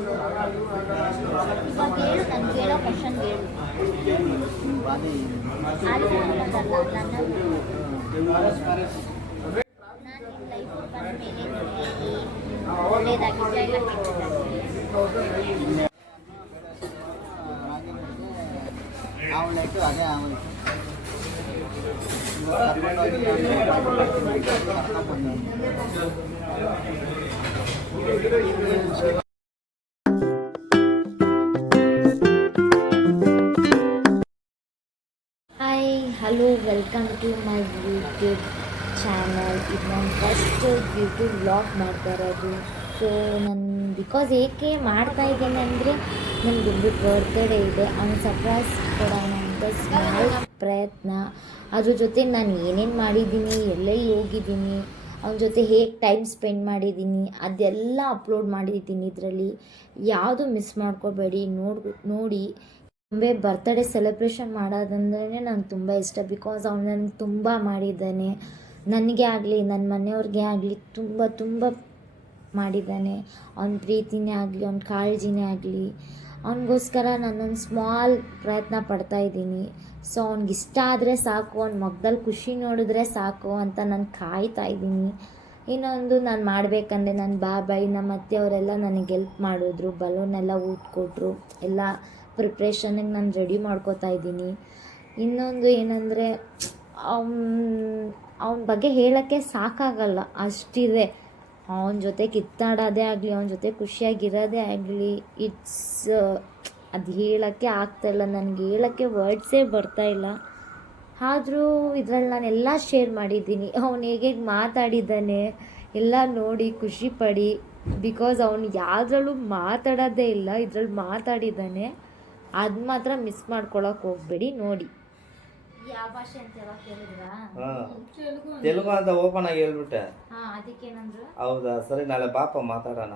ಇವಾಗ ಹೇಳು, ನಾನು ಕೇಳೋ ಕ್ವಶನ್ ಹೇಳು. ನಾನು ನಿಮ್ಮ ಲೈಫ್ ಬಂದ ಮೇಲೆ ನಿಮಗೆ ಒಳ್ಳೇದಾಗಿದೆಯಾ ಇಲ್ಲ ಕೆಟ್ಟದಾಗಿದೆಯಾ? ಅವಳಾಯ್ತು ಅದೇ ಅವಳು hi hello, welcome to my YouTube channel. ಇದು ನಾನು ಫಸ್ಟ್ ಯೂಟ್ಯೂಬ್ ವ್ಲಾಗ್ ಮಾಡ್ತಾ ಇರೋದು. ಸೊ ನಾನು ಬಿಕಾಸ್ ಏಕೆ ಮಾಡ್ತಾ ಇದ್ದೇನೆ ಅಂದರೆ ನನಗೊಂದು ಬರ್ತ್ಡೇ ಇದೆ, ಅವ್ನು ಸರ್ಪ್ರೈಸ್ ಕೊಡೋಣ ಅಂತ ಸ್ಮಾಲ್ ಪ್ರಯತ್ನ. ಅದ್ರ ಜೊತೆ ನಾನು ಏನೇನು ಮಾಡಿದ್ದೀನಿ, ಎಲ್ಲೆಲ್ಲಿ ಹೋಗಿದ್ದೀನಿ, ಅವನ ಜೊತೆ ಹೇಗೆ ಟೈಮ್ ಸ್ಪೆಂಡ್ ಮಾಡಿದ್ದೀನಿ ಅದೆಲ್ಲ ಅಪ್ಲೋಡ್ ಮಾಡಿದ್ದೀನಿ. ಇದರಲ್ಲಿ ಯಾವುದು ಮಿಸ್ ಮಾಡ್ಕೋಬೇಡಿ, ನೋಡಿ. ಬರ್ತ್ಡೇ ಸೆಲೆಬ್ರೇಷನ್ ಮಾಡೋದಂದ್ರೆ ನಂಗೆ ತುಂಬ ಇಷ್ಟ. ಬಿಕಾಸ್ ಅವ್ನು ನನಗೆ ತುಂಬ ಮಾಡಿದ್ದಾನೆ, ನನಗೆ ಆಗಲಿ ನನ್ನ ಮನೆಯವ್ರಿಗೆ ಆಗಲಿ ತುಂಬ ಮಾಡಿದ್ದಾನೆ. ಅವ್ನ ಪ್ರೀತಿನೇ ಆಗಲಿ, ಅವ್ನ ಕಾಳಜಿನೇ ಆಗಲಿ, ಅವನಿಗೋಸ್ಕರ ನಾನೊಂದು ಸ್ಮಾಲ್ ಪ್ರಯತ್ನ ಪಡ್ತಾಯಿದ್ದೀನಿ. ಸೊ ಅವ್ನಿಗಿಷ್ಟ ಆದರೆ ಸಾಕು, ಅವ್ನ ಮುಖದಲ್ಲಿ ಖುಷಿ ನೋಡಿದ್ರೆ ಸಾಕು ಅಂತ ನಾನು ಕಾಯ್ತಾ ಇದ್ದೀನಿ. ಇನ್ನೊಂದು ನಾನು ಮಾಡಬೇಕಂದ್ರೆ ನನ್ನ ಬಾಬಾಯಿ ನಮ್ಮ ಅತ್ತೆಯವರೆಲ್ಲ ನನಗೆ ಹೆಲ್ಪ್ ಮಾಡಿದ್ರು, ಬಲೂನೆಲ್ಲ ಊದ್ಕೊಟ್ರು, ಎಲ್ಲ ಪ್ರಿಪ್ರೇಷನಿಗೆ ನಾನು ರೆಡಿ ಮಾಡ್ಕೋತಾ ಇದ್ದೀನಿ. ಇನ್ನೊಂದು ಏನಂದರೆ ಅವನ ಬಗ್ಗೆ ಹೇಳೋಕ್ಕೆ ಸಾಕಾಗಲ್ಲ, ಅಷ್ಟಿದೆ. ಅವನ ಜೊತೆ ಕಿತ್ತಾಡೋದೇ ಆಗಲಿ, ಅವನ ಜೊತೆ ಖುಷಿಯಾಗಿರೋದೇ ಆಗಲಿ, ಅದು ಹೇಳೋಕ್ಕೆ ಆಗ್ತಾಯಿಲ್ಲ, ನನಗೆ ಹೇಳೋಕ್ಕೆ ವರ್ಡ್ಸೇ ಬರ್ತಾಯಿಲ್ಲ. ಆದರೂ ಇದರಲ್ಲಿ ನಾನೆಲ್ಲ ಶೇರ್ ಮಾಡಿದ್ದೀನಿ. ಅವನು ಹೇಗೆ ಮಾತಾಡಿದ್ದಾನೆ ಎಲ್ಲ ನೋಡಿ ಖುಷಿ ಪಡಿ. ಬಿಕಾಸ್ ಅವನು ಯಾವುದ್ರಲ್ಲೂ ಮಾತಾಡೋದೇ ಇಲ್ಲ, ಇದರಲ್ಲಿ ಮಾತಾಡಿದ್ದಾನೆ. ಅದು ಮಾತ್ರ ಮಿಸ್ ಮಾಡ್ಕೊಳಕ್ಕೆ ಹೋಗಬೇಡಿ, ನೋಡಿ. ಯಾವ ಭಾಷೆ ಅಂತ ಯಾವಾಗ ಕೇಳಿದ್ರಾ? ತೆಲುಗು ಅಂತ ಓಪನ್ ಆಗಿ ಹೇಳ್ಬಿಟ್ಟೆ. ಅದಕ್ಕೇನಂದ್ರು? ಹೌದಾ, ಸರಿ, ನಾಳೆ ಪಾಪ ಮಾತಾಡೋಣ.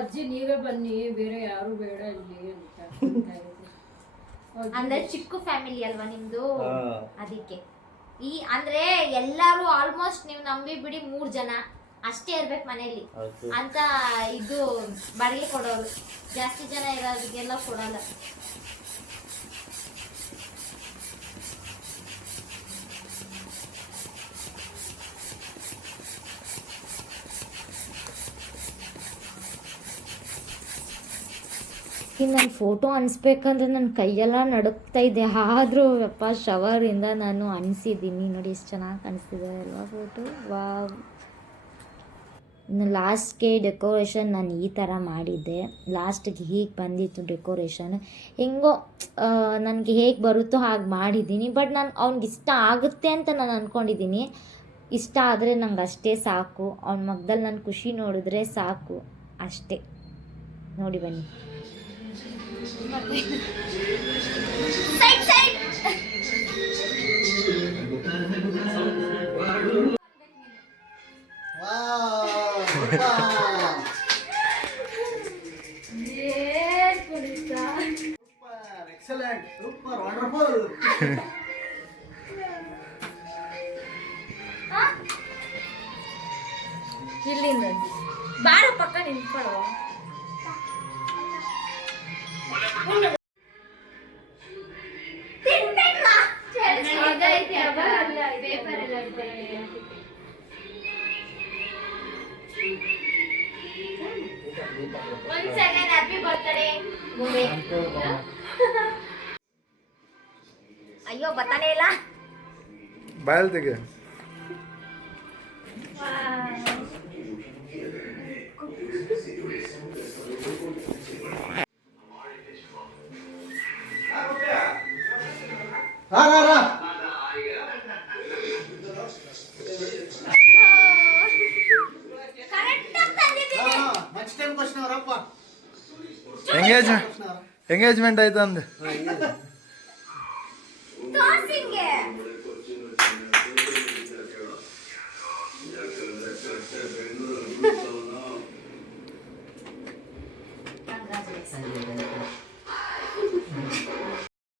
ಅಜ್ಜಿ ನೀವೇ ಬನ್ನಿ, ಬೇರೆ ಯಾರು ಬೇಡ ಇಲ್ಲಿ ಅಂತ. ಅಂದ್ರೆ ಚಿಕ್ಕ ಫ್ಯಾಮಿಲಿ ಅಲ್ವಾ ನಿಮ್ದು, ಅದಕ್ಕೆ. ಅಂದ್ರೆ ಎಲ್ಲಾರು ಆಲ್ಮೋಸ್ಟ್ ನೀವು ನಂಬಿ ಬಿಡಿ 3 ಜನ ಅಷ್ಟೇ ಇರ್ಬೇಕು ಮನೇಲಿ ಅಂತ ಇದು ಬಾಡಿಗೆ ಕೊಡೋರು. ಜಾಸ್ತಿ ಜನ ಇರೋದಕ್ಕೆಲ್ಲ ಕೊಡಲ್ಲ. ನಾನು ಫೋಟೋ ಅನಿಸ್ಬೇಕಂದ್ರೆ ನನ್ನ ಕೈಯೆಲ್ಲ ನಡುಕ್ತಾ ಇದೆ. ಆದರೂ ಅಪ್ಪ ಶವರಿಂದ ನಾನು ಅನಿಸಿದ್ದೀನಿ. ನೋಡಿ ಎಷ್ಟು ಚೆನ್ನಾಗಿ ಕಾಣಿಸ್ತಿದೆ ಅಲ್ವಾ ಫೋಟೋ. ವಾವ್. ಇನ್ನು ಲಾಸ್ಟ್ಗೆ ಡೆಕೋರೇಷನ್ ನಾನು ಈ ಥರ ಮಾಡಿದ್ದೆ. ಲಾಸ್ಟಿಗೆ ಹೀಗೆ ಬಂದಿತ್ತು ಡೆಕೋರೇಷನ್. ಹೆಂಗೋ ನನಗೆ ಹೇಗೆ ಬರುತ್ತೋ ಹಾಗೆ ಮಾಡಿದ್ದೀನಿ. ಬಟ್ ನಾನು ಅವ್ನಿಗೆ ಇಷ್ಟ ಆಗುತ್ತೆ ಅಂತ ನಾನು ಅಂದ್ಕೊಂಡಿದ್ದೀನಿ. ಇಷ್ಟ ಆದರೆ ನಂಗೆ ಅಷ್ಟೇ ಸಾಕು. ಅವ್ನ ಮಗದಲ್ಲಿ ನಾನು ಖುಷಿ ನೋಡಿದ್ರೆ ಸಾಕು, ಅಷ್ಟೇ. ನೋಡಿ ಬನ್ನಿ. Excellent, super, wonderful. ಇಲ್ಲಿಂದ ಬಾರ ಪಕ್ಕ ನಿಂತ್ಕೊಳ್ಳೋ. ಅಯ್ಯೋ ಬತ್ತಾನೆ ಇಲ್ಲ, ಬಾಯಲ್ ತೆಗೆ. ಎಂಗೇಜ್ಮೆಂಟ್ ಆಯ್ತು ಅಂದೆ.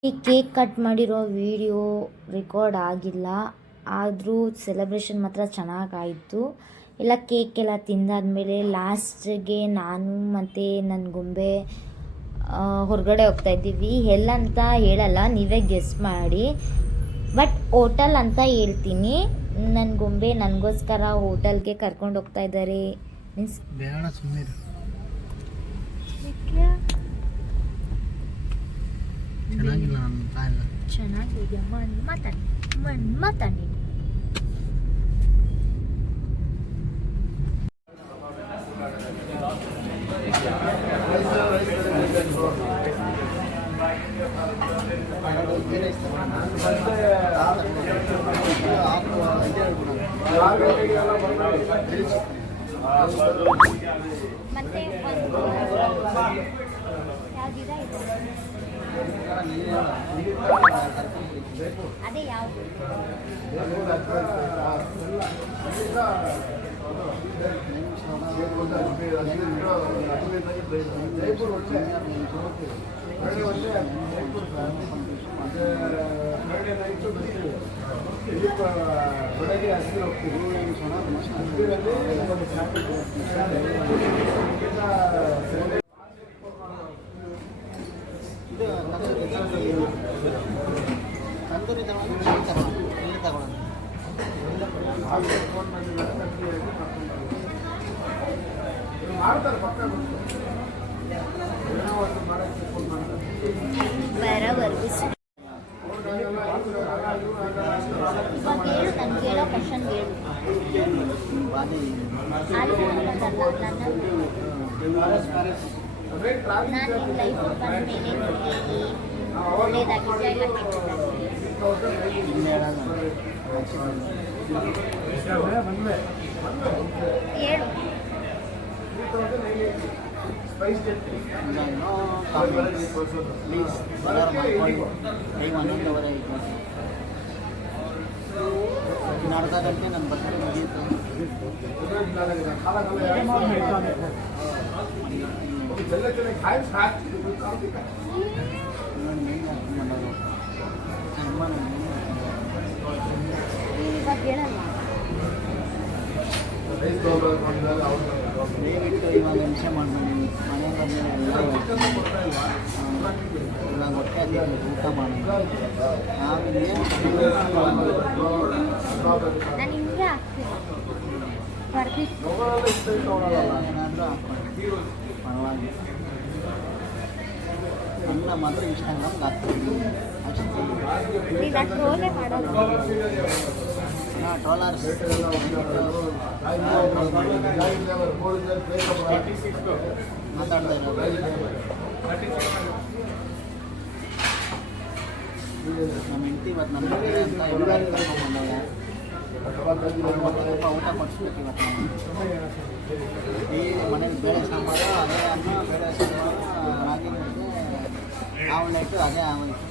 ಈ ಕೇಕ್ ಕಟ್ ಮಾಡಿರೋ ವಿಡಿಯೋ ರೆಕಾರ್ಡ್ ಆಗಿಲ್ಲ, ಆದರೂ ಸೆಲೆಬ್ರೇಷನ್ ಮಾತ್ರ ಚೆನ್ನಾಗಾಯಿತು. ಎಲ್ಲ ಕೇಕ್ ಎಲ್ಲ ತಿಂದಾದ್ಮೇಲೆ ಲಾಸ್ಟ್ಗೆ ನಾನು ಮತ್ತು ನನ್ನ ಗೊಂಬೆ ಹೊರಗಡೆ ಹೋಗ್ತಾಯಿದ್ದೀವಿ. ಎಲ್ಲಂತ ಹೇಳಲ್ಲ, ನೀವೇ ಗೆಸ್ ಮಾಡಿ. ಬಟ್ ಹೋಟೆಲ್ ಅಂತ ಹೇಳ್ತೀನಿ. ನನ್ನ ಗೊಂಬೆ ನನಗೋಸ್ಕರ ಹೋಟೆಲ್ಗೆ ಕರ್ಕೊಂಡು ಹೋಗ್ತಾ ಇದ್ದಾರೆ. ಮೀನ್ಸ್ ಬೇಡ ಸುಮ್ಮನೆ ಚೆನ್ನಾಗಿಲ್ಲ ನನ್ನ ಚೆನ್ನಾಗಿದೆ. ಮಾತಾಡಿ ಮತ್ತೆ ಅದೇ ಯಾವುದು ತಂದೂರಿ ತಗೊಳ್ಳೋದು ಇಲ್ಲಿ ತಗೊಳ್ಳೋದು ಬರೋವರೆಗೂ ಇವಾಗ ಹೇಳು, ನಾನು ಕೇಳೋ ಕ್ವಶನ್ ಹೇಳು. ನಾನು ನಿಮ್ಮ ಲೈಫಿಗೆ ಬಂದ ಮೇಲೆ ನಿಮಗೆ ಒಳ್ಳೆಯದಾಗಿದೆ ಇಲ್ಲ ಹೇಳು. ಪ್ಲೀಸ್ ಟೈಮ್ 11:15 ಇನ್ನು ಅರ್ಧ ಗಂಟೆ ನನ್ನ ಬರ್ತಾರೆ ಮುಗಿಯುತ್ತೆ. ಇವಾಗ ಹೇಳಲ್ಲ. ದಯವಿಟ್ಟು ಇವಾಗ ಹಿಂಸೆ ಮಾಡಬೇಡಿ. ಮನೆಗೆ ಬಂದಮೇಲೆ ಇವಾಗ ಹೊಟ್ಟೆ ಹತ್ತಿರ ಊಟ ಮಾಡೋಣ. ನಾವಿನ್ನೇನು ನಾನು ಹಿಂಗೆ ಹಾಕ್ತೀನಿ ಬರ್ಬಿಟ್ಟು. ಏನಾದರೂ ಹಾಕ್ಕೊಂಡು ಪರವಾಗಿಲ್ಲ. ಅನ್ನ ಮಾತ್ರ ಇನ್ಸ್ಟಾಗ್ರಾಮ್ಗೆ ಹಾಕ್ತೀವಿ ಅಷ್ಟೇ. ನೀನು ಅದು ರೋಲೇ ಮಾಡೋದು. ಟ್ರೋಲರ್ಸ್ ಮಾತಾಡ್ತಾ ಇರೋದು. ನಮ್ಮ ಹೆಂಡತಿ ಇವತ್ತು ನಮಗೆ ಅಂತ ಎಲ್ಲರೂ ಕರ್ಕೊಂಡ್ಬಂದವ್ರೆ. ಸ್ವಲ್ಪ ಊಟ ಕೊಡಿಸ್ಬೇಕು ಇವತ್ತು ನಾವು. ಈ ಮನೇಲಿ ಬೇಳೆ ಸಾಂಬಾರು, ಅದೇ ಅನ್ನ, ಬೇಳೆ ಸಾಂಬಾರು, ರಾಗಿ ಮುದ್ದೆ, ಆಮ್ಲೆಟ್ಟು ಅದೇ ಆಗೋಯ್ತು.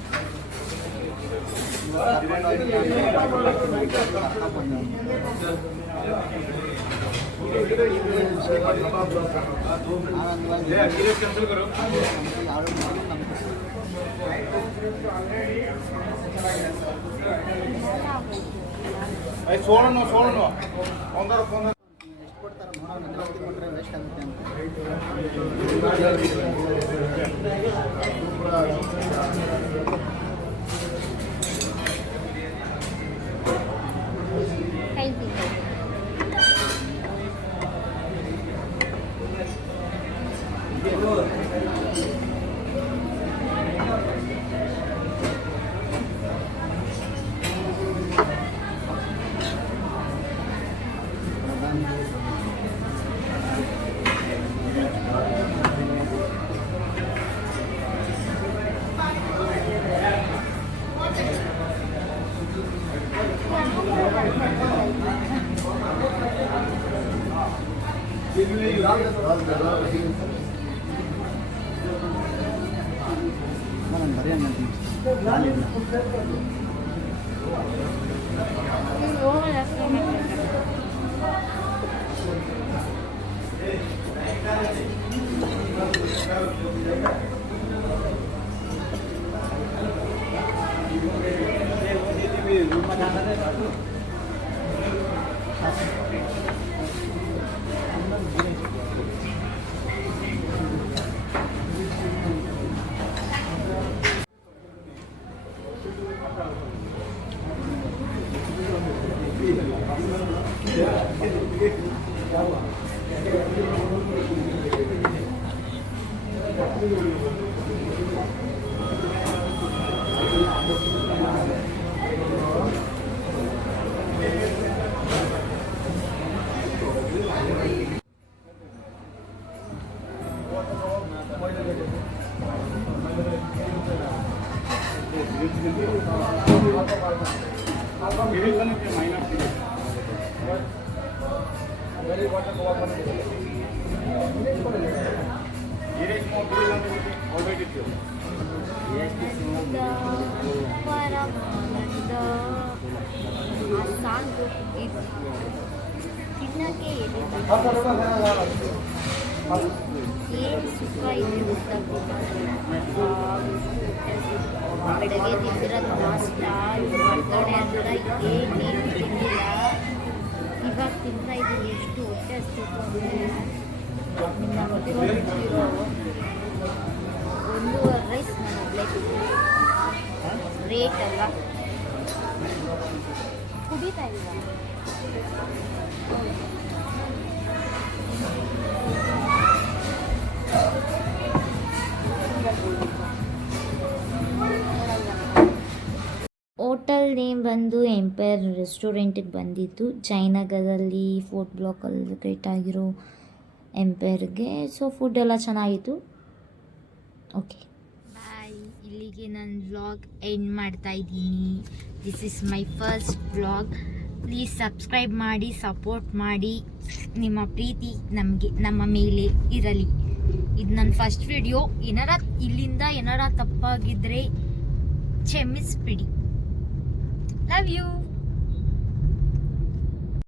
ಸೋಳನು ಎಷ್ಟು ಕೊಡ್ತಾರೆ ನೋಡೋಣ, ಕೊಟ್ಟರೆ ವೇಸ್ಟ್ ಆಗುತ್ತೆ ಅಂತ. ನಾನು ಬರೀ ಪರಮಾನಂದ ಆ ಸಾಂಗು ತಿನ್ನಕ್ಕೆ ಏನು ಸುಖ ಇದೆ ಬೆಳಗ್ಗೆ ತಿಂದಿರೋದು ನಾಷ್ಟ ಹೊರಗಡೆ ಅಂತ ಏನೇನು ತಿಂದಿಲ್ಲ ಇವಾಗ ತಿಂತಾ ಇದ್ದೀನಿ ಎಷ್ಟು ಹೊಟ್ಟೆ ಹಸ್ಬೇಕು ಅಂದರೆ ನಿಮ್ಮ ಗೊತ್ತಿರೋ 1.5 ರೈಸ್ ನಾನು ಒಬ್ಬಳೇ ರೇಟ್ ಅಲ್ಲ ಕುಡಿತಾ ಇಲ್ಲ ಹೋಟೆಲ್ ನೇಮ್ ಬಂದು ಎಂಪೈರ್ ರೆಸ್ಟೋರೆಂಟಿಗೆ ಬಂದಿತ್ತು ಜಯನಗರದಲ್ಲಿ ಫೋರ್ಟ್ ಬ್ಲಾಕಲ್ಲಿ ಲೊಕೇಟ್ ಆಗಿರೋ ಎಂಪೈರ್ಗೆ. ಸೊ ಫುಡ್ ಎಲ್ಲ ಚೆನ್ನಾಗಿತ್ತು. ಓಕೆ ಬಾಯ್, ಇಲ್ಲಿಗೆ ನನ್ನ ವ್ಲಾಗ್ ಎಂಡ್ ಮಾಡ್ತಾ ಇದ್ದೀನಿ. This is my first vlog. Please subscribe ಮಾಡಿ, ಸಪೋರ್ಟ್ ಮಾಡಿ. ನಿಮ್ಮ ಪ್ರೀತಿ ನಮ್ಮ ಮೇಲೆ ಇರಲಿ. ಇದು ನನ್ನ ಫಸ್ಟ್ ವಿಡಿಯೋ. ಇಲ್ಲಿಂದ ಏನಾರ ತಪ್ಪಾಗಿದ್ದರೆ ಕ್ಷಮಿಸ್ಬಿಡಿ. Love you.